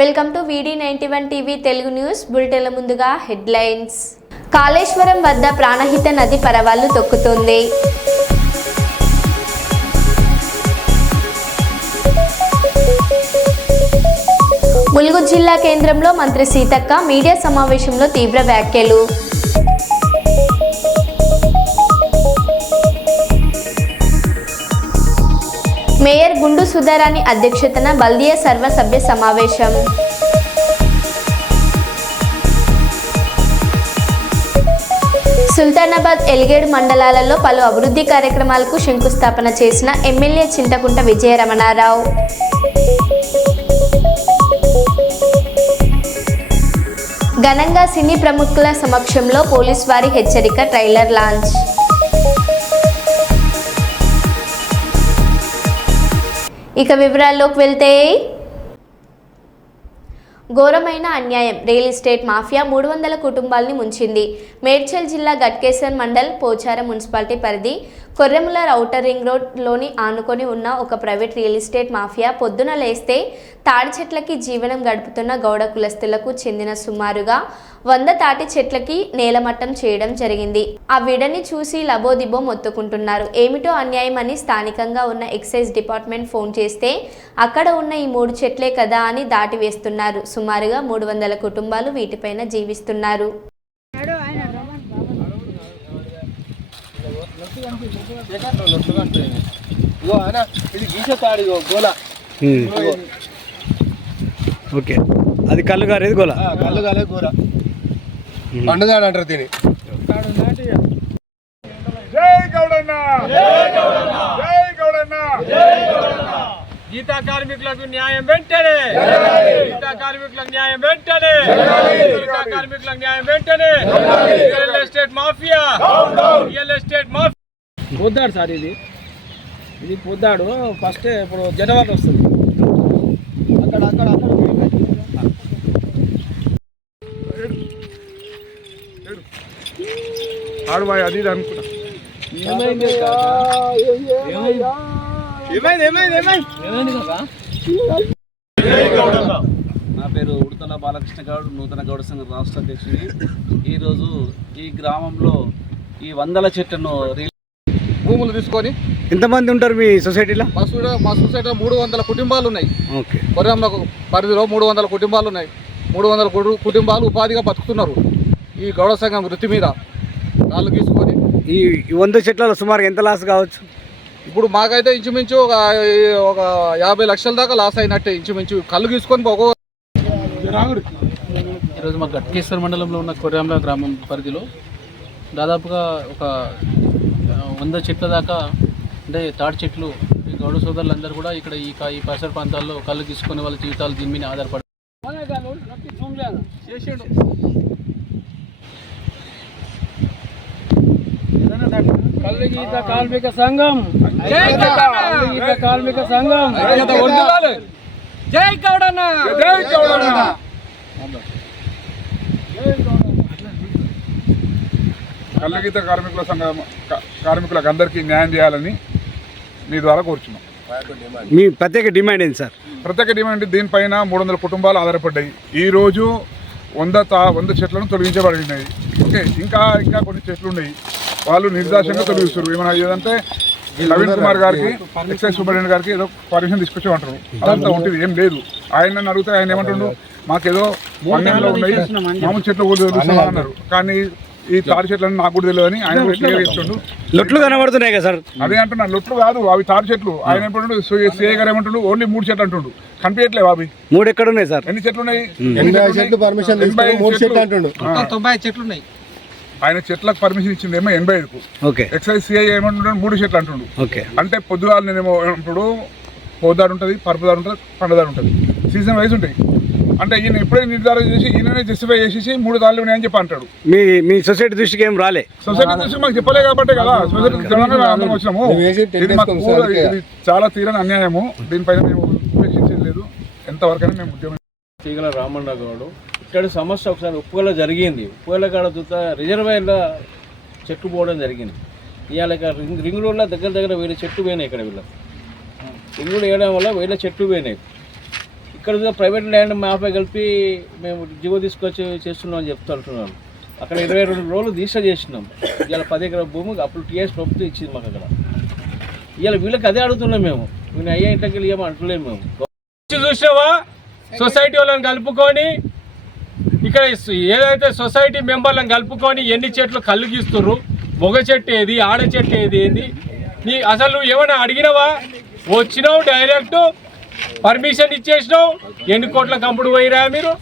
Welcome to వీడి ninety one TV Telugu news బులెటిన్ల ముందుగా headlines Kaleshwaram వద్ద ప్రాణహిత నది పరవాళ్ళు తొక్కుతుంది ములుగు జిల్లా కేంద్రంలో మంత్రి సీతక్క మీడియా సమావేశంలో తీవ్ర వ్యాఖ్యలు గుండు సుధారాణి అధ్యక్షతన బల్దియా సర్వసభ్య సమావేశం సుల్తానాబాద్ ఎల్గేడ్ మండలాలలో పలు అభివృద్ధి కార్యక్రమాలకు శంకుస్థాపన చేసిన ఎమ్మెల్యే చింతకుంట విజయరమణారావు ఘనంగా సినీ ప్రముఖుల సమక్షంలో పోలీస్ వారి హెచ్చరిక ట్రైలర్ లాంచ్ ఇక వివరాల్లోకి వెళ్తే ఘోరమైన అన్యాయం రియల్ ఎస్టేట్ మాఫియా మూడు వందల కుటుంబాలని ముంచింది మేడ్చల్ జిల్లా గట్కేశ్వర్ మండల్ పోచారం మున్సిపాలిటీ పరిధి కొర్రెముల ఔటర్ రింగ్ రోడ్లోని ఆనుకొని ఉన్న ఒక ప్రైవేట్ రియల్ ఎస్టేట్ మాఫియా పొద్దున లేస్తే తాడి చెట్లకి జీవనం గడుపుతున్న గౌడ కులస్తులకు చెందిన సుమారుగా వంద తాటి చెట్లకి నేలమట్టం చేయడం జరిగింది ఆ విడని చూసి లబోదిబో మొత్తుకుంటున్నారు ఏమిటో అన్యాయం అని స్థానికంగా ఉన్న ఎక్సైజ్ డిపార్ట్మెంట్ ఫోన్ చేస్తే అక్కడ ఉన్న ఈ మూడు చెట్లే కదా అని దాటివేస్తున్నారు సుమారుగా మూడు వందల కుటుంబాలు వీటిపైన జీవిస్తున్నారు ఇది గోల ఓకే అది కళ్ళు కాలేదు గోల కళ్ళు కాలేదు గోల hmm. పండుగాడు అంటారు దీని గీతా కార్మికులకు న్యాయం వెంటనే గీతా కార్మికులకు న్యాయం వెంటనే గీతా కార్మికులకు న్యాయం వెంటనే real estate mafia real estate mafia పోద్దాడు sir ఇది ఇది పోద్దాడు ఫస్ట్ ఇప్పుడు జనవరి వస్తుంది అక్కడ అక్కడ అక్కడ అది నా పేరు ఉడతల బాలకృష్ణ గౌడ్ నూతన గౌడ సంఘ రాష్ట్ర అధ్యక్షుడి ఈరోజు ఈ గ్రామంలో ఈ వందల చెట్టును భూములు తీసుకొని ఎంతమంది ఉంటారు మీ సొసైటీలో మా మా సొసైటీలో మూడు వందల కుటుంబాలు ఉన్నాయి ఓకే పరిధిలో మూడు వందల కుటుంబాలు ఉన్నాయి మూడు వందల కుటుంబాలు ఉపాధిగా బతుకుతున్నారు ఈ గౌడ సంఘం వృత్తి మీద వాళ్ళు తీసుకొని ఈ వంద చెట్లలో సుమారు ఎంత లాస్ కావచ్చు ఇప్పుడు మాకైతే ఇంచుమించు ఒక ఒక యాభై లక్షల దాకా లాస్ అయినట్టే ఇంచుమించు కళ్ళు తీసుకొని పోగో ఈరోజు మా గట్కేశ్వర మండలంలో ఉన్న కొర్రాంల గ్రామం పరిధిలో దాదాపుగా ఒక వంద చెట్ల దాకా అంటే తాటి చెట్లు గౌడ సోదరులందరూ కూడా ఇక్కడ ఈ ఈ పరిసర ప్రాంతాల్లో కళ్ళు తీసుకునే వాళ్ళ జీవితాలు దీని మీద ఆధారపడి గీత కార్మిక సంఘం కార్మిక సంఘం జై గౌడన్న జై గౌడన్న కళ్ళగీత కార్మికుల సంఘం కార్మికులకు అందరికీ న్యాయం చేయాలని మీ ద్వారా కోరుచున్నాం మీ ప్రత్యేక డిమాండ్ ఏంటి సార్ ప్రత్యేక డిమాండ్ దీనిపైన మూడు వందల కుటుంబాలు ఆధారపడ్డాయి ఈరోజు వంద తా వంద చెట్లను తొలగించబడినాయి ఓకే ఇంకా ఇంకా కొన్ని చెట్లు ఉన్నాయి వాళ్ళు నిర్దాశంగా తొలగిస్తారు ఏమైనా ఏదంటే నవీన్ కుమార్ గారికి ఎక్సైజ్ సూపరింటెండెంట్ గారికి ఏదో పర్మిషన్ తీసుకొచ్చామంటారు అదంతా ఉంటుంది ఏం లేదు ఆయన అడిగితే ఆయన ఏమంటుండ్రు మాకేదో ఉన్నాయి మామూలు చెట్లు అన్నారు కానీ ఈ తాడి చెట్లు అని నాకు కూడా తెలియదు అని ఆయన క్లియర్ లొట్లు కనబడుతున్నాయి కదా సార్ అదే అంటున్నాను లొట్లు కాదు అవి తాడి చెట్లు ఆయన ఏమంటుండు సిఏ ఓన్లీ మూడు చెట్లు అంటుండు కనిపించట్లేదు అవి మూడు ఎక్కడ ఉన్నాయి సార్ ఎన్ని చెట్లు ఉన్నాయి hmm. చెట్లు తొంభై చెట్లు ఉన్నాయి ఆయన చెట్లకు పర్మిషన్ ఇచ్చింది ఏమో ఎనభై ఐదుకు ఎక్సైజ్ సిఐ ఏమంటుండే మూడు చెట్లు అంటుండు అంటే పొద్దుగాలు నేనేమో ఇప్పుడు పోదారు ఉంటుంది పరుపుదారు ఉంటుంది పండుదారు ఉంటుంది సీజన్ వైజ్ ఉంటాయి అంటే ఈయన ఎప్పుడైనా నిర్ధారణ చేసి ఈయననే జస్టిఫై చేసేసి మూడు తాళ్ళు ఉన్నాయని చెప్పి అంటాడు మీ మీ సొసైటీ దృష్టికి ఏం రాలే సొసైటీ దృష్టికి మాకు చెప్పలే కాబట్టి కదా సొసైటీ వచ్చినాము ఇది మాకు చాలా తీరని అన్యాయము దీనిపైన మేము ఉపేక్షించేది లేదు ఎంతవరకైనా మేము ఉద్యమం తీగల రామన్న గౌడు ఇక్కడ సమస్య ఒకసారి ఉప్పుగల జరిగింది ఉప్పుగల కాడ చూత రిజర్వాయర్ల చెట్టు పోవడం జరిగింది ఇవాళ రింగ్ రింగ్ రోడ్ల దగ్గర దగ్గర వేరే చెట్టు పోయినాయి ఇక్కడ వీళ్ళ రింగ్ రోడ్ వేయడం వల్ల వేల చెట్టు పోయినాయి ఇక్కడ ప్రైవేట్ ల్యాండ్ మాఫై కలిపి మేము జీవో తీసుకొచ్చి చేస్తున్నాం అని చెప్తుంటున్నాను అక్కడ ఇరవై రెండు రోజులు దీక్ష చేసినాం ఇవాళ పది ఎకరాల భూమి అప్పుడు టీఎస్ ప్రభుత్వం ఇచ్చింది మాకు అక్కడ ఇవాళ వీళ్ళకి అదే అడుగుతున్నాం మేము వీళ్ళు అయ్యా ఇంటికి వెళ్ళాము అంటలేము మేము చూసినావా సొసైటీ వాళ్ళని కలుపుకొని ఇక్కడ ఏదైతే సొసైటీ మెంబర్లను కలుపుకొని ఎన్ని చెట్లు గీస్తున్నారు మొగ చెట్టు ఏది ఆడ చెట్టు ఏది ఏంది నీ అసలు నువ్వు ఏమైనా అడిగినావా వచ్చినావు డైరెక్ట్ పర్మిషన్ ఇచ్చేసినాం ఎన్ని కోట్ల కంపుడు పోయిరా మీరు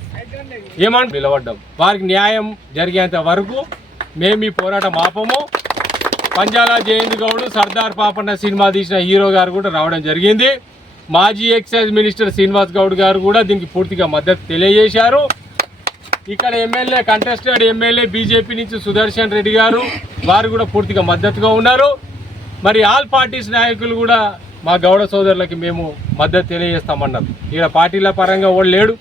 ఏమంటే నిలబడ్డాం వారికి న్యాయం జరిగేంత వరకు మేము ఈ పోరాటం ఆపము పంజాలా జయంతి గౌడ్ సర్దార్ పాపన్న సినిమా తీసిన హీరో గారు కూడా రావడం జరిగింది మాజీ ఎక్సైజ్ మినిస్టర్ శ్రీనివాస్ గౌడ్ గారు కూడా దీనికి పూర్తిగా మద్దతు తెలియజేశారు ఇక్కడ ఎమ్మెల్యే కంటెస్టెడ్ ఎమ్మెల్యే బీజేపీ నుంచి సుదర్శన్ రెడ్డి గారు వారు కూడా పూర్తిగా మద్దతుగా ఉన్నారు మరి ఆల్ పార్టీస్ నాయకులు కూడా మా గౌడ సోదరులకి మేము మద్దతు తెలియజేస్తామన్నారు ఇక్కడ పార్టీల పరంగా వాళ్ళు లేడు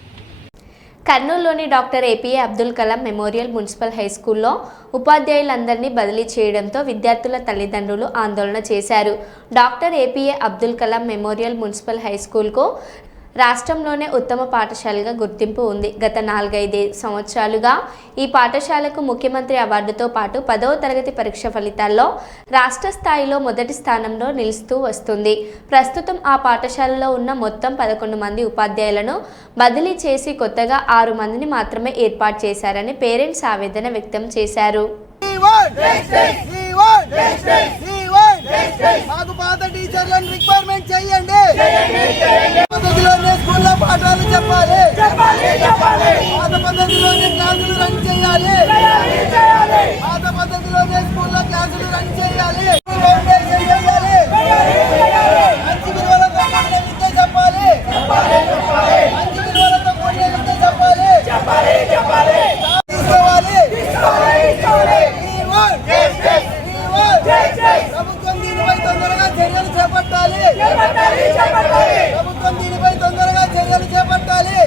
కర్నూలులోని doctor APJ Abdul Kalam memorial municipal high స్కూల్లో ఉపాధ్యాయులందరినీ బదిలీ చేయడంతో విద్యార్థుల తల్లిదండ్రులు ఆందోళన చేశారు doctor APJ Abdul Kalam memorial municipal high స్కూల్కు రాష్ట్రంలోనే ఉత్తమ పాఠశాలగా గుర్తింపు ఉంది గత నాలుగైదు సంవత్సరాలుగా ఈ పాఠశాలకు ముఖ్యమంత్రి అవార్డుతో పాటు పదవ తరగతి పరీక్ష ఫలితాల్లో రాష్ట్ర స్థాయిలో మొదటి స్థానంలో నిలుస్తూ వస్తుంది ప్రస్తుతం ఆ పాఠశాలలో ఉన్న మొత్తం పదకొండు మంది ఉపాధ్యాయులను బదిలీ చేసి కొత్తగా ఆరు మందిని మాత్రమే ఏర్పాటు చేశారని పేరెంట్స్ ఆవేదన వ్యక్తం చేశారు పాత టీచర్లను రిక్వైర్మెంట్ చేయండి స్కూల్లో పాఠాలు చెప్పాలి పాత పద్ధతిలోనే క్లాసులు రన్ చేయాలి పాత పద్ధతిలోనే స్కూల్లో క్లాసులు రన్ చేయాలి Yes, yes. తొందరగా చర్యలు చేపట్టాలి ప్రభుత్వం దీనిపై తొందరగా చర్యలు చేపట్టాలి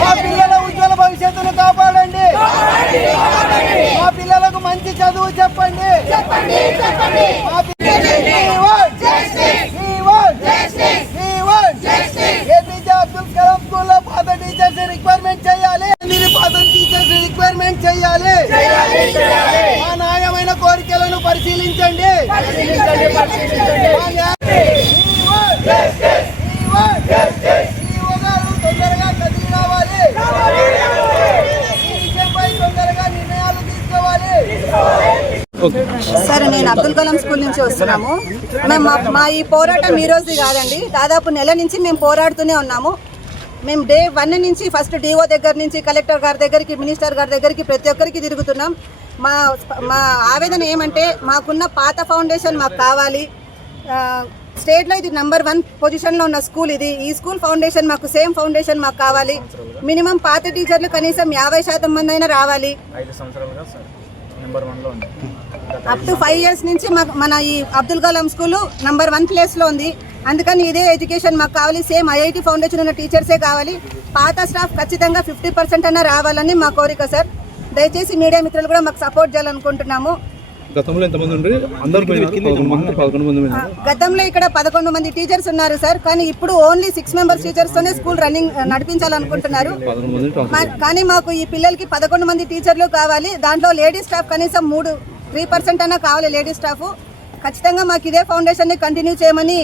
మా పిల్లల ఉజ్వల భవిష్యత్తును కాపాడండి మా పిల్లలకు మంచి చదువు చెప్పండి మా సరే నేను అబ్దుల్ కలాం స్కూల్ నుంచి వస్తున్నాము మేము మా ఈ పోరాటం ఈ రోజు కాదండి దాదాపు నెల నుంచి మేము పోరాడుతూనే ఉన్నాము మేము డే వన్ నుంచి ఫస్ట్ డిఓ దగ్గర నుంచి కలెక్టర్ గారి దగ్గరికి మినిస్టర్ గారి దగ్గరికి ప్రతి ఒక్కరికి తిరుగుతున్నాం మా మా ఆవేదన ఏమంటే మాకున్న పాత ఫౌండేషన్ మాకు కావాలి స్టేట్లో ఇది నెంబర్ వన్ పొజిషన్లో ఉన్న స్కూల్ ఇది ఈ స్కూల్ ఫౌండేషన్ మాకు సేమ్ ఫౌండేషన్ మాకు కావాలి మినిమం పాత టీచర్లు కనీసం యాభై శాతం మంది అయినా రావాలి అప్ టు ఫైవ్ ఇయర్స్ నుంచి మన ఈ Abdul Kalam school number one ప్లేస్లో ఉంది అందుకని ఇదే ఎడ్యుకేషన్ మాకు కావాలి సేమ్ ఐఐటి ఫౌండేషన్ ఉన్న టీచర్సే కావాలి పాత స్టాఫ్ ఖచ్చితంగా ఫిఫ్టీ పర్సెంట్ అన్నా రావాలని మా కోరిక సార్ దయచేసి మీడియా మిత్రులు కూడా మాకు సపోర్ట్ చేయాలనుకుంటున్నాము గతంలో ఇక్కడ పదకొండు మంది టీచర్స్ ఉన్నారు సార్ కానీ ఇప్పుడు ఓన్లీ సిక్స్ మెంబర్స్ టీచర్స్ తోనే స్కూల్ రన్నింగ్ నడిపించాలనుకుంటున్నారు కానీ మాకు ఈ పిల్లలకి పదకొండు మంది టీచర్లు కావాలి దాంట్లో లేడీస్ స్టాఫ్ కనీసం మూడు త్రీ పర్సెంట్ అన్నా కావాలి లేడీస్ స్టాఫ్ ఖచ్చితంగా మాకు ఇదే ఫౌండేషన్ని కంటిన్యూ చేయమని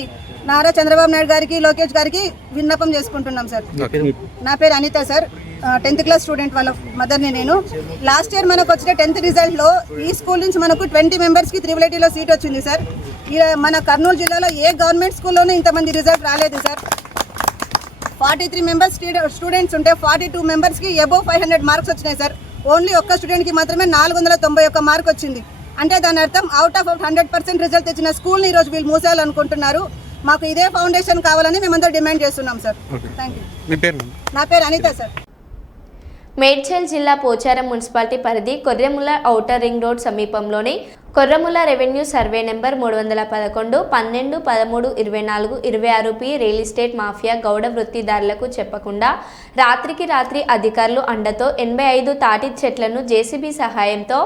నారా చంద్రబాబు నాయుడు గారికి లోకేష్ గారికి విన్నపం చేసుకుంటున్నాం సార్ నా పేరు Anitha sir tenth class student వాళ్ళ మదర్ని నేను లాస్ట్ ఇయర్ మనకు వచ్చిన టెన్త్ రిజల్ట్లో ఈ స్కూల్ నుంచి మనకు ట్వంటీ మెంబర్స్కి త్రిబుల్ ఐటీలో సీట్ వచ్చింది సార్ మన కర్నూలు జిల్లాలో ఏ గవర్నమెంట్ స్కూల్లోనూ ఇంతమంది రిజల్ట్ రాలేదు sir forty three members students ఉంటే ఫార్టీ టూ మెంబర్స్కి above five hundred marks sir only only ఒక్క స్టూడెంట్కి మాత్రమే నాలుగు వందల తొంభై ఒక్క మార్క్ వచ్చింది అంటే దాని అర్థం out of hundred percent result తెచ్చిన స్కూల్ని ఈరోజు వీళ్ళు మూసేయాలనుకుంటున్నారు మాకు ఇదే ఫౌండేషన్ కావాలని మేమందరూ డిమాండ్ చేస్తున్నాం సార్ థ్యాంక్ యూ నా పేరు అనిత సార్ మేడ్చల్ జిల్లా పోచారం మున్సిపాలిటీ పరిధి కొర్రెముల ఔటర్ రింగ్ రోడ్ సమీపంలోని కొర్రముల రెవెన్యూ సర్వే నెంబర్ మూడు వందల పదకొండు పన్నెండు పదమూడు ఇరవై నాలుగు ఇరవై ఆరు P real estate mafia Gowda వృత్తిదారులకు చెప్పకుండా రాత్రికి రాత్రి అధికారులు అండతో ఎనభై ఐదు తాటి చెట్లను జేసీబీ సహాయంతో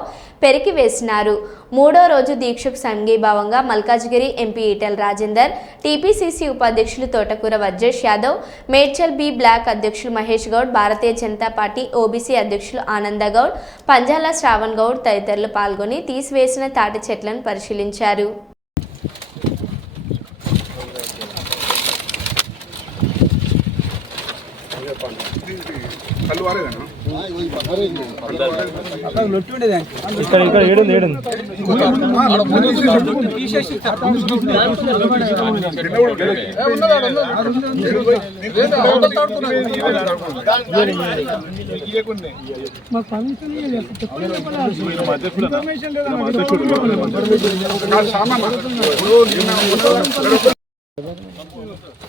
పెరికి వేసినారు మూడో రోజు దీక్షకు సంఘీభావంగా మల్కాజ్గిరి ఎంపీ ఈటల్ రాజేందర్ టీపీసీసీ ఉపాధ్యక్షులు తోటకూర వజ్రేష్ యాదవ్ మేడ్చల్ బి బ్లాక్ అధ్యక్షులు మహేష్ గౌడ్ భారతీయ జనతా పార్టీ ఓబీసీ అధ్యక్షులు ఆనందగౌడ్ పంజాల శ్రావణ్ గౌడ్ తదితరులు పాల్గొని తీసివేసిన తాటి చెట్లను పరిశీలించారు కళ్ళు వారేదన్నా ఇక్కడ ఇక్కడ ఏడుంది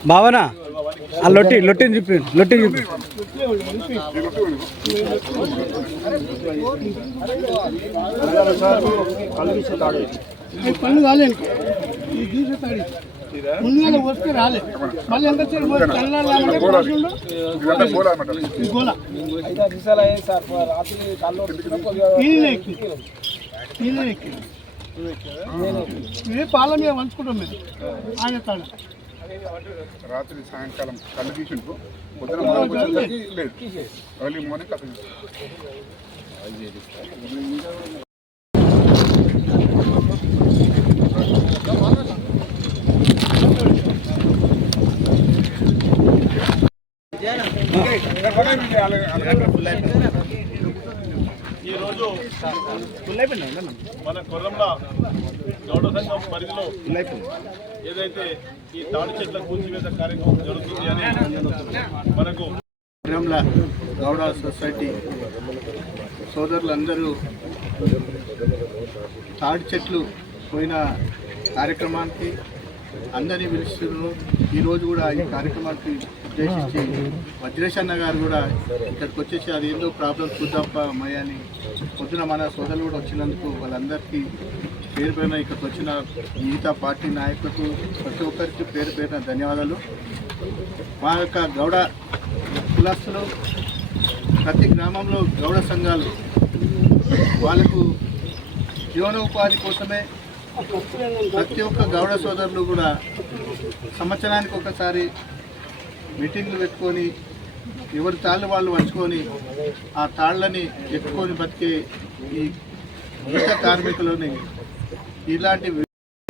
భావనా ఆ లొట్టి లొట్టిని చూపి లొట్టిని చూపి పళ్ళు కాలేదు ముందుగానే వస్తే రాలేదు మళ్ళీ ఎంత గోలా ఇది పాల మీద పంచుకుంటాం మీరు ఆయన తాడు రాత్రి సాయంకాలం కళ్ళు తీసిండు పొద్దున వచ్చేసరికి లేదు ఎర్లీ మార్నింగ్ కథ ఈరోజు మన కొరంలో గౌడ సంఘం పరిధిలో ఏదైతే ఈ తాడి చెట్ల కూల్చివేత కార్యక్రమం జరుగుతుంది అని మనకు గౌడ సొసైటీ సోదరులందరూ తాడి చెట్లు పోయిన కార్యక్రమానికి అందరినీ పిలుస్తున్నారు ఈరోజు కూడా ఈ కార్యక్రమానికి ఉద్దేశించి వజ్రేశన్న గారు కూడా ఇక్కడికి వచ్చేసి అది ఏందో ప్రాబ్లం చూద్దాంపా అమ్మాయి అని పొద్దున మన సోదరులు కూడా వచ్చినందుకు వాళ్ళందరికీ పేరు పేరున ఇక్కడికి వచ్చిన మిగతా పార్టీ నాయకులకు ప్రతి ఒక్కరికి పేరు పేరున ధన్యవాదాలు మా యొక్క గౌడ కులస్తులు ప్రతి గ్రామంలో గౌడ సంఘాలు వాళ్ళకు జీవనోపాధి కోసమే ప్రతి ఒక్క గౌడ సోదరులు కూడా సంవత్సరానికి ఒకసారి మీటింగ్లు పెట్టుకొని ఎవరి తాళ్ళు వాళ్ళు పంచుకొని ఆ తాళ్ళని ఎత్తుకొని బతికే ఈ గీత కార్మికులని ఇలాంటి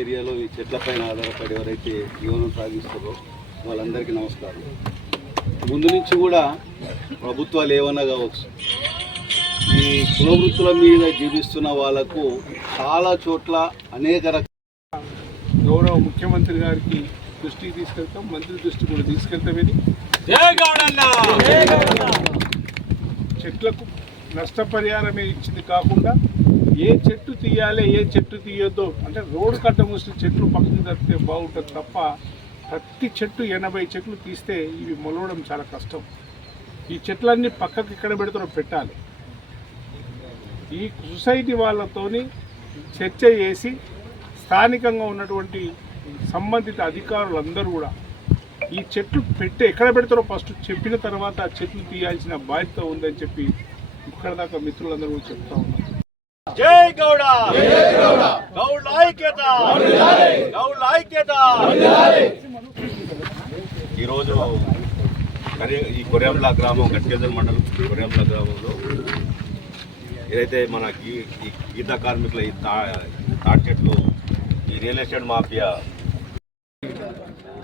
ఏరియాలో ఈ చెట్లపైన ఆధారపడి ఎవరైతే జీవనం సాగిస్తారో వాళ్ళందరికీ నమస్కారం ముందు నుంచి కూడా ప్రభుత్వాలు ఏమన్నా కావచ్చు ఈ కులవృత్తుల మీద జీవిస్తున్న వాళ్ళకు చాలా చోట్ల అనేక రకాల గౌరవ ముఖ్యమంత్రి గారికి దృష్టికి తీసుకెళ్తాం మంత్రి దృష్టి కూడా తీసుకెళ్తామని చెట్లకు నష్టపరిహారం ఇచ్చింది కాకుండా ఏ చెట్టు తీయాలి ఏ చెట్టు తీయొద్దు అంటే రోడ్డు కట్ట మూసిన చెట్లు పక్కన తప్పితే బాగుంటుంది తప్ప ప్రతి చెట్టు ఎనభై చెట్లు తీస్తే ఇవి మొలవడం చాలా కష్టం ఈ చెట్లన్నీ పక్కకి ఎక్కడ పెడుతున్నా పెట్టాలి ఈ సొసైటీ వాళ్ళతో చర్చ చేసి స్థానికంగా ఉన్నటువంటి సంబంధిత అధికారులందరూ కూడా ఈ చెట్లు పెట్టే ఎక్కడ పెడతారో ఫస్ట్ చెప్పిన తర్వాత ఆ చెట్లు తీయాల్సిన బాధ్యత ఉందని చెప్పి ఇక్కడ దాకా మిత్రులందరూ చెప్తా ఉన్నారు జై గౌడ గౌడ్ ఐక్యత గౌడ్ ఐక్యత ఈరోజు ఈ కొరియాంలా గ్రామం గట్కేదర్ మండలం కొరియాంలా గ్రామంలో ఏదైతే మన గీ గీత కార్మికుల ఈ తా తాడ్చెట్లు ఈ రియల్ ఎస్టేట్ మాఫియా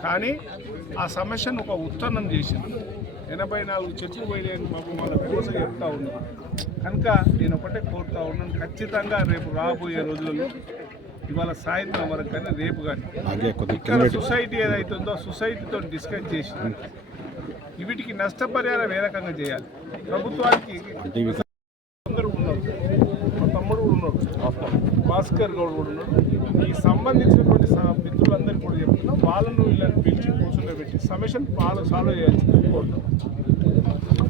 కానీ ఆ సమస్యను ఒక ఉత్తర్ణం చేసింది ఎనభై నాలుగు చెట్లు పోయలేని బాబు వాళ్ళ విమర్శ చెప్తా ఉన్నా కనుక నేను ఒకటే కోరుతా ఉన్నాను ఖచ్చితంగా రేపు రాబోయే రోజులలో ఇవాళ సాయంత్రం వరకు కానీ రేపు కానీ ఇక్కడ సొసైటీ ఏదైతుందో సొసైటీతో డిస్కస్ చేసి వీటికి నష్టపరిహారం ఏ రకంగా చేయాలి ప్రభుత్వానికి ఉన్నారు మా తమ్ముడు ఉన్నారు భాస్కర్ గౌడ్ కూడా ఉన్నారు ఈ సంబంధించినటువంటి మిత్రులందరికీ కూడా చెప్తున్నా వాళ్ళను వీళ్ళని పిలిచి పెట్టి సమస్యను పాలు సాల్వ్ చేయాలి 何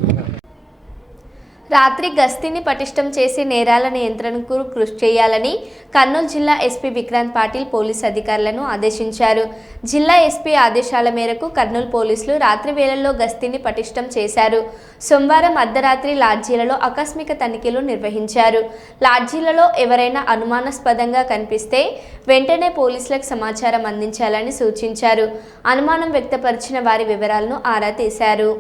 రాత్రి గస్తీని పటిష్టం చేసి నేరాల నియంత్రణకు కృషి చేయాలని కర్నూలు జిల్లా ఎస్పీ విక్రాంత్ పాటిల్ పోలీస్ అధికారులను ఆదేశించారు జిల్లా ఎస్పీ ఆదేశాల మేరకు కర్నూలు పోలీసులు రాత్రి వేళల్లో గస్తీని పటిష్టం చేశారు సోమవారం అర్ధరాత్రి లాడ్జీలలో ఆకస్మిక తనిఖీలు నిర్వహించారు లాడ్జీలలో ఎవరైనా అనుమానాస్పదంగా కనిపిస్తే వెంటనే పోలీసులకు సమాచారం అందించాలని సూచించారు అనుమానం వ్యక్తపరిచిన వారి వివరాలను ఆరా తీశారు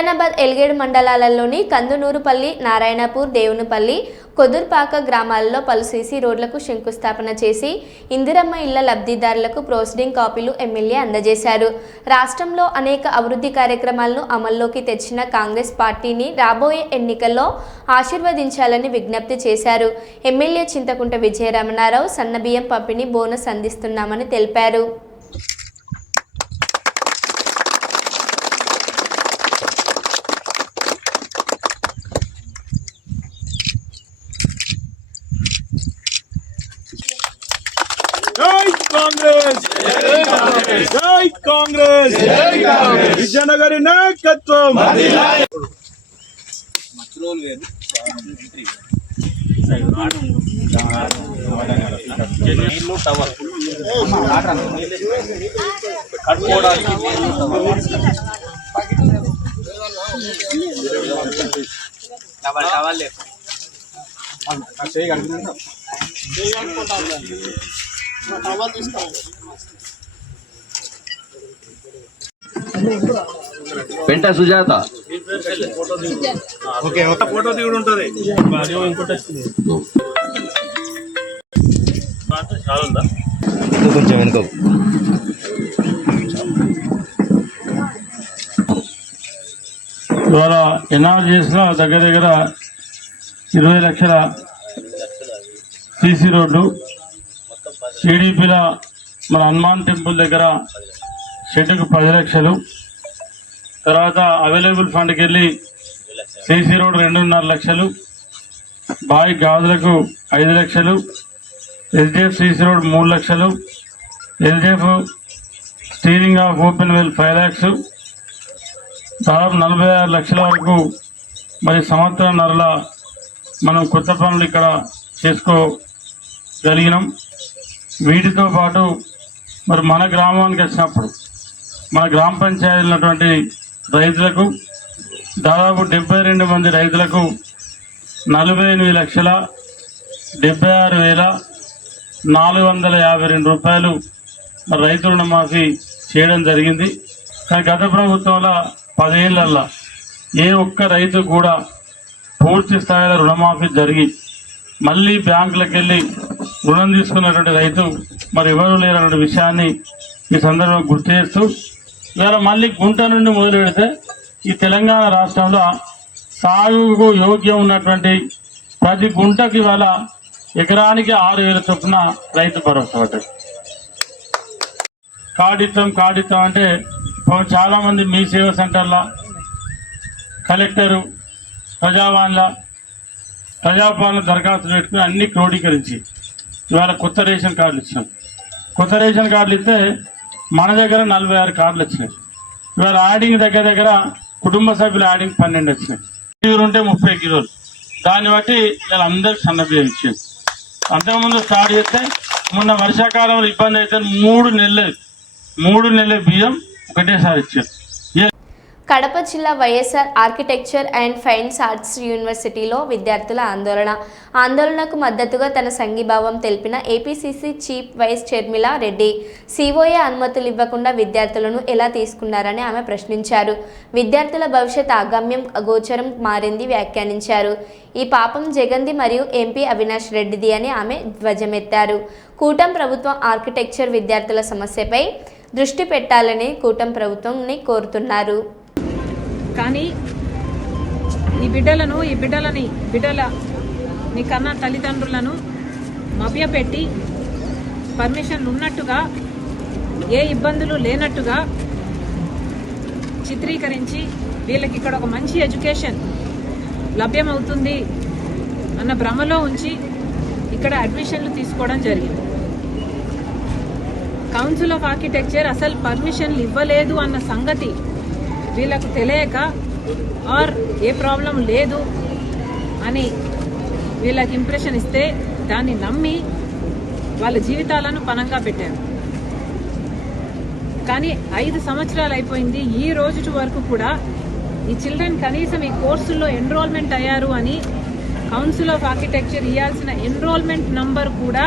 నిజానాబాద్ ఎల్గేడ్ మండలాలలోని కందునూరుపల్లి నారాయణపూర్ దేవునిపల్లి కొదుర్పాక గ్రామాల్లో పలు సీసీ రోడ్లకు శంకుస్థాపన చేసి ఇందిరమ్మ ఇళ్ల లబ్ధిదారులకు ప్రోసిడింగ్ కాపీలు ఎమ్మెల్యే అందజేశారు రాష్ట్రంలో అనేక అభివృద్ధి కార్యక్రమాలను అమల్లోకి తెచ్చిన కాంగ్రెస్ పార్టీని రాబోయే ఎన్నికల్లో ఆశీర్వదించాలని విజ్ఞప్తి చేశారు ఎమ్మెల్యే చింతకుంట విజయరమణారావు సన్నబియ్యం పంపిణీ బోనస్ అందిస్తున్నామని తెలిపారు కాంగ్రెస్ జై కాంగ్రెస్ విజయన నాయకత్వం నీళ్లు టవర్ కట్టుకోవడానికి టవర్ టవర్ లేదు చేయగలుగుతున్నాం పెంట సుజాత ఓకే ఒక ఫోటో దిగుడు ఉంటది ఇంకోటి కొంచెం వెనుక ఇవాళ ఎన్ఆర్ చేసిన దగ్గర దగ్గర ఇరవై లక్షల సిసి రోడ్డు సిడిపిల మన హనుమాన్ టెంపుల్ దగ్గర షెడ్కు పది లక్షలు తర్వాత అవైలబుల్ ఫండ్కి వెళ్ళి సీసీ రోడ్ రెండున్నర లక్షలు బావి గాజులకు ఐదు లక్షలు ఎస్డిఎఫ్ సీసీ రోడ్ మూడు లక్షలు SDF steering of open well five lakhs దాదాపు నలభై ఆరు లక్షల వరకు మరి సంవత్సరం నరల మనం కొత్త పనులు ఇక్కడ చేసుకోగలిగినాం వీటితో పాటు మరి మన గ్రామానికి వచ్చినప్పుడు మన గ్రామ పంచాయతీలో ఉన్నటువంటి రైతులకు దాదాపు డెబ్బై రెండు మంది రైతులకు నలభై ఎనిమిది లక్షల డెబ్బై ఆరు వేల నాలుగు వందల యాభై రెండు రూపాయలు రైతు రుణమాఫీ చేయడం జరిగింది కానీ గత ప్రభుత్వంలో పదేళ్ళల్లో ఏ ఒక్క రైతు కూడా పూర్తి స్థాయిలో రుణమాఫీ జరిగి మళ్ళీ బ్యాంకులకు వెళ్ళి రుణం తీసుకున్నటువంటి రైతు మరి ఎవరు లేరన్నటువంటి విషయాన్ని ఈ సందర్భంగా గుర్తు చేస్తూ ఇవాళ మళ్ళీ గుంట నుండి మొదలు పెడితే ఈ తెలంగాణ రాష్ట్రంలో సాగుకు యోగ్యం ఉన్నటువంటి ప్రతి గుంటకి ఇవాళ ఎకరానికి ఆరు వేల చొప్పున రైతు భరోసా పడ్డది కాడిస్తాం కాడిస్తాం అంటే చాలామంది మీ సేవ సెంటర్ల కలెక్టరు ప్రజావాన్ల ప్రజాపాలన దరఖాస్తులు పెట్టుకుని అన్ని క్రోడీకరించి ఇవాళ కొత్త రేషన్ కార్డులు ఇచ్చినాం కొత్త రేషన్ కార్డులు ఇస్తే మన దగ్గర నలభై ఆరు కార్డులు వచ్చినాయి ఇవాళ యాడింగ్ దగ్గర దగ్గర కుటుంబ సభ్యులు యాడింగ్ పన్నెండు వచ్చినాయి కిలో ఉంటే ముప్పై కిలోలు దాన్ని బట్టి ఇవాళ అందరికి సన్నబియ్యం ఇచ్చేది అంతకుముందు స్టార్ట్ చేస్తే మొన్న వర్షాకాలంలో ఇబ్బంది అయితే మూడు నెలలు మూడు నెలలు బియ్యం ఒకటేసారి ఇచ్చారు కడప జిల్లా YSR architecture and fines arts యూనివర్సిటీలో విద్యార్థుల ఆందోళన ఆందోళనకు మద్దతుగా తన సంఘీభావం తెలిపిన APCC chief YS Sharmila Reddy COA అనుమతులు ఇవ్వకుండా విద్యార్థులను ఎలా తీసుకున్నారని ఆమె ప్రశ్నించారు విద్యార్థుల భవిష్యత్ ఆగమ్యం అగోచరం మారింది వ్యాఖ్యానించారు ఈ పాపం జగంది మరియు ఎంపీ అవినాష్ రెడ్డిది అని ఆమె ధ్వజమెత్తారు కూటం ప్రభుత్వం ఆర్కిటెక్చర్ విద్యార్థుల సమస్యపై దృష్టి పెట్టాలని కూటం ప్రభుత్వంని కోరుతున్నారు కానీ ఈ బిడ్డలను ఈ బిడ్డలని బిడ్డల మీ కన్న తల్లిదండ్రులను మభ్యపెట్టి పర్మిషన్లు ఉన్నట్టుగా ఏ ఇబ్బందులు లేనట్టుగా చిత్రీకరించి వీళ్ళకి ఇక్కడ ఒక మంచి ఎడ్యుకేషన్ లభ్యమవుతుంది అన్న భ్రమలో ఉంచి ఇక్కడ అడ్మిషన్లు తీసుకోవడం జరిగింది కౌన్సిల్ ఆఫ్ ఆర్కిటెక్చర్ అసలు పర్మిషన్లు ఇవ్వలేదు అన్న సంగతి వీళ్ళకు తెలియక ఆర్ ఏ ప్రాబ్లం లేదు అని వీళ్ళకి ఇంప్రెషన్ ఇస్తే దాన్ని నమ్మి వాళ్ళ జీవితాలను పనంగా పెట్టారు కానీ ఐదు సంవత్సరాలు అయిపోయింది ఈ రోజు వరకు కూడా ఈ చిల్డ్రన్ కనీసం ఈ కోర్సుల్లో ఎన్రోల్మెంట్ అయ్యారు అని కౌన్సిల్ ఆఫ్ ఆర్కిటెక్చర్ ఇవ్వాల్సిన ఎన్రోల్మెంట్ నంబర్ కూడా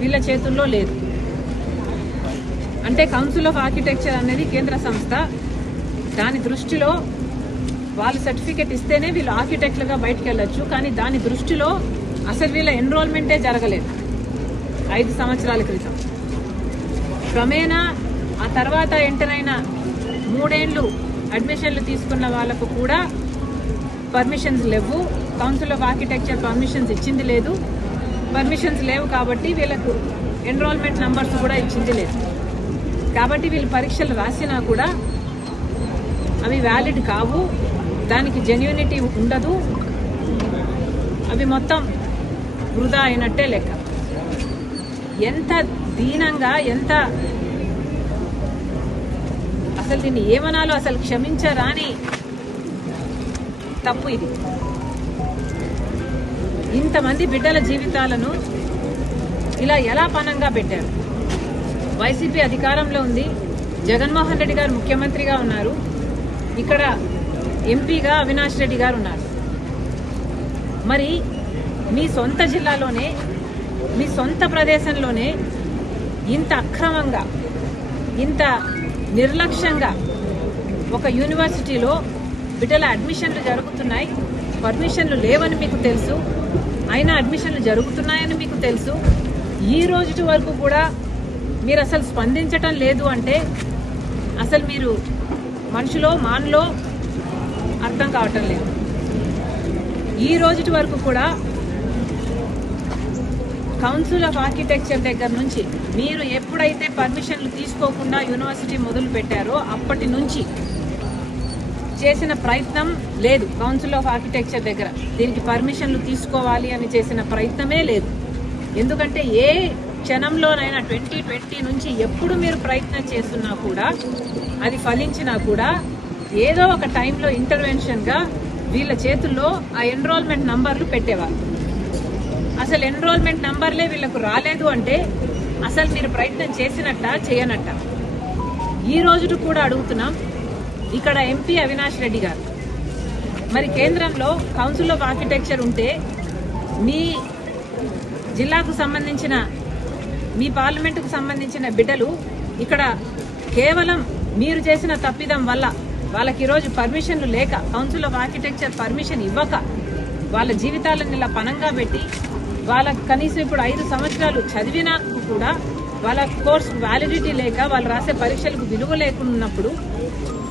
వీళ్ళ చేతుల్లో లేదు అంటే కౌన్సిల్ ఆఫ్ ఆర్కిటెక్చర్ అనేది కేంద్ర సంస్థ దాని దృష్టిలో వాళ్ళు సర్టిఫికేట్ ఇస్తేనే వీళ్ళు ఆర్కిటెక్ట్లుగా బయటకు వెళ్ళొచ్చు కానీ దాని దృష్టిలో అసలు వీళ్ళ ఎన్రోల్మెంటే జరగలేదు ఐదు సంవత్సరాల క్రితం క్రమేణా ఆ తర్వాత ఎంటర్ అయిన అడ్మిషన్లు తీసుకున్న వాళ్ళకు కూడా పర్మిషన్స్ లేవు కౌన్సిల్ ఆఫ్ ఆర్కిటెక్చర్ పర్మిషన్స్ ఇచ్చింది లేదు పర్మిషన్స్ లేవు కాబట్టి వీళ్ళకు ఎన్రోల్మెంట్ నంబర్స్ కూడా ఇచ్చింది లేదు కాబట్టి వీళ్ళు పరీక్షలు రాసినా కూడా అవి వ్యాలిడ్ కావు దానికి జెన్యునిటీ ఉండదు అవి మొత్తం వృధా అయినట్టే లెక్క ఎంత దీనంగా ఎంత అసలు దీన్ని ఏమనాలో అసలు క్షమించరాని తప్పు ఇది ఇంతమంది బిడ్డల జీవితాలను ఇలా ఎలా పనంగా పెట్టారు వైసీపీ అధికారంలో ఉంది జగన్మోహన్ రెడ్డి గారు ముఖ్యమంత్రిగా ఉన్నారు ఇక్కడ ఎంపీగా అవినాష్ రెడ్డి గారు ఉన్నారు మరి మీ సొంత జిల్లాలోనే మీ సొంత ప్రదేశంలోనే ఇంత అక్రమంగా ఇంత నిర్లక్ష్యంగా ఒక యూనివర్సిటీలో బిడ్డల అడ్మిషన్లు జరుగుతున్నాయి పర్మిషన్లు లేవని మీకు తెలుసు అయినా అడ్మిషన్లు జరుగుతున్నాయని మీకు తెలుసు ఈ రోజు వరకు కూడా మీరు అసలు స్పందించటం లేదు అంటే అసలు మీరు మనుషులో మానలో అర్థం కావటం లేదు ఈ రోజుటి వరకు కూడా కౌన్సిల్ ఆఫ్ ఆర్కిటెక్చర్ దగ్గర నుంచి మీరు ఎప్పుడైతే పర్మిషన్లు తీసుకోకుండా యూనివర్సిటీ మొదలు పెట్టారో అప్పటి నుంచి చేసిన ప్రయత్నం లేదు కౌన్సిల్ ఆఫ్ ఆర్కిటెక్చర్ దగ్గర దీనికి పర్మిషన్లు తీసుకోవాలి అని చేసిన ప్రయత్నమే లేదు ఎందుకంటే ఏ క్షణంలోనైనా ట్వంటీ ట్వంటీ నుంచి ఎప్పుడు మీరు ప్రయత్నం చేస్తున్నా కూడా అది ఫలించినా కూడా ఏదో ఒక టైంలో ఇంటర్వెన్షన్గా వీళ్ళ చేతుల్లో ఆ ఎన్రోల్మెంట్ నంబర్లు పెట్టేవారు అసలు ఎన్రోల్మెంట్ నంబర్లే వీళ్ళకు రాలేదు అంటే అసలు మీరు ప్రయత్నం చేసినట్ట చేయనట్ట ఈ రోజు కూడా అడుగుతున్నాం ఇక్కడ ఎంపీ అవినాష్ రెడ్డి గారు మరి కేంద్రంలో కౌన్సిల్ ఆఫ్ ఆర్కిటెక్చర్ ఉంటే మీ జిల్లాకు సంబంధించిన మీ పార్లమెంటుకు సంబంధించిన బిడ్డలు ఇక్కడ కేవలం మీరు చేసిన తప్పిదం వల్ల వాళ్ళకి ఈరోజు పర్మిషన్లు లేక కౌన్సిల్ ఆఫ్ ఆర్కిటెక్చర్ పర్మిషన్ ఇవ్వక వాళ్ళ జీవితాలను ఇలా పనంగా పెట్టి వాళ్ళ కనీసం ఇప్పుడు ఐదు సంవత్సరాలు చదివినా కూడా వాళ్ళ కోర్స్ వ్యాలిడిటీ లేక వాళ్ళు రాసే పరీక్షలకు విలువ లేకున్నప్పుడు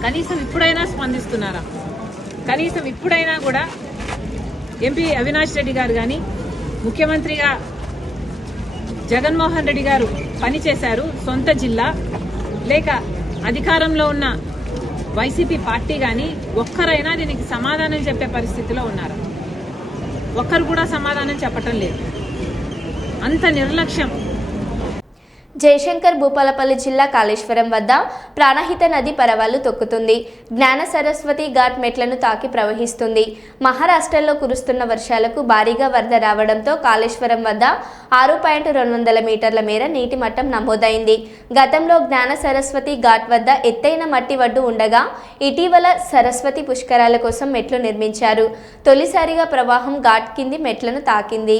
కనీసం ఇప్పుడైనా స్పందిస్తున్నారా కనీసం ఇప్పుడైనా కూడా ఎంపీ అవినాష్ రెడ్డి గారు కానీ ముఖ్యమంత్రిగా జగన్మోహన్ రెడ్డి గారు పనిచేశారు సొంత జిల్లా లేక అధికారంలో ఉన్న వైసీపీ పార్టీ కానీ ఒక్కరైనా దీనికి సమాధానం చెప్పే పరిస్థితిలో ఉన్నారు ఒక్కరు కూడా సమాధానం చెప్పటం లేదు అంత నిర్లక్ష్యం జయశంకర్ భూపాలపల్లి జిల్లా కాళేశ్వరం వద్ద ప్రాణహిత నది పరవాలు తొక్కుతుంది జ్ఞాన సరస్వతి ఘాట్ మెట్లను తాకి ప్రవహిస్తుంది మహారాష్ట్రలో కురుస్తున్న వర్షాలకు భారీగా వరద రావడంతో కాళేశ్వరం వద్ద ఆరు పాయింట్ రెండు వందల మీటర్ల మేర నీటి మట్టం నమోదైంది గతంలో జ్ఞాన సరస్వతి ఘాట్ వద్ద ఎత్తైన మట్టి వడ్డు ఉండగా ఇటీవల సరస్వతి పుష్కరాల కోసం మెట్లు నిర్మించారు తొలిసారిగా ప్రవాహం ఘాట్ కింది మెట్లను తాకింది